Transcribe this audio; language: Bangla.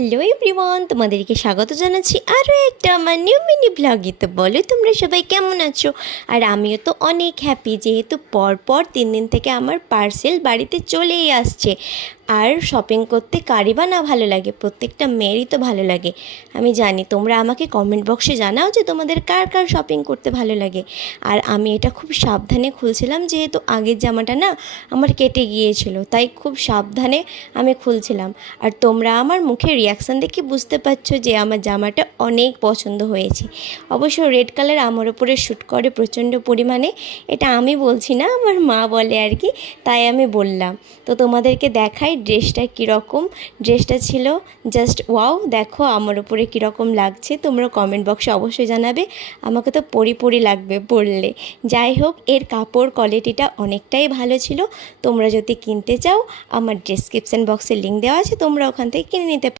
হ্যালো এভরিওয়ান, তোমাদেরকে স্বাগত জানাচ্ছি আরও একটা আমার নিউ মিনি ব্লগে। তো বলো তোমরা সবাই কেমন আছো? আর আমিও তো অনেক হ্যাপি, যেহেতু পরপর 3 দিন থেকে আমার পার্সেল বাড়িতে চলেই আসছে। আর শপিং করতে কারই বা না ভালো লাগে, প্রত্যেকটা মেয়েরই তো ভালো লাগে। আমি জানি তোমরা আমাকে কমেন্ট বক্সে জানাও যে তোমাদের কার কার শপিং করতে ভালো লাগে। আর আমি এটা খুব সাবধানে খুলছিলাম, যেহেতু আগের জামাটা না আমার কেটে গিয়েছিল, তাই খুব সাবধানে আমি খুলছিলাম। আর তোমরা আমার মুখের রিয়াকশান দেখে বুঝতে পারছো যে আমার জামাটা অনেক পছন্দ হয়েছে। অবশ্য রেড কালার আমার উপরে শ্যুট করে প্রচণ্ড পরিমাণে, এটা আমি বলছি না, আমার মা বলে আর কি, তাই আমি বললাম। তো তোমাদেরকে দেখাই ড্রেসটা কীরকম। ড্রেসটা ছিল জাস্ট ওয়াও, দেখো আমার উপরে কীরকম লাগছে। তোমরা কমেন্ট বক্সে অবশ্যই জানাবে, আমাকে তো পরি লাগবে পরলে। যাই হোক, এর কাপড় কোয়ালিটিটা অনেকটাই ভালো ছিল। তোমরা যদি কিনতে চাও, আমার ডেসক্রিপশান বক্সে লিঙ্ক দেওয়া আছে, তোমরা ওখান থেকে কিনে নিতে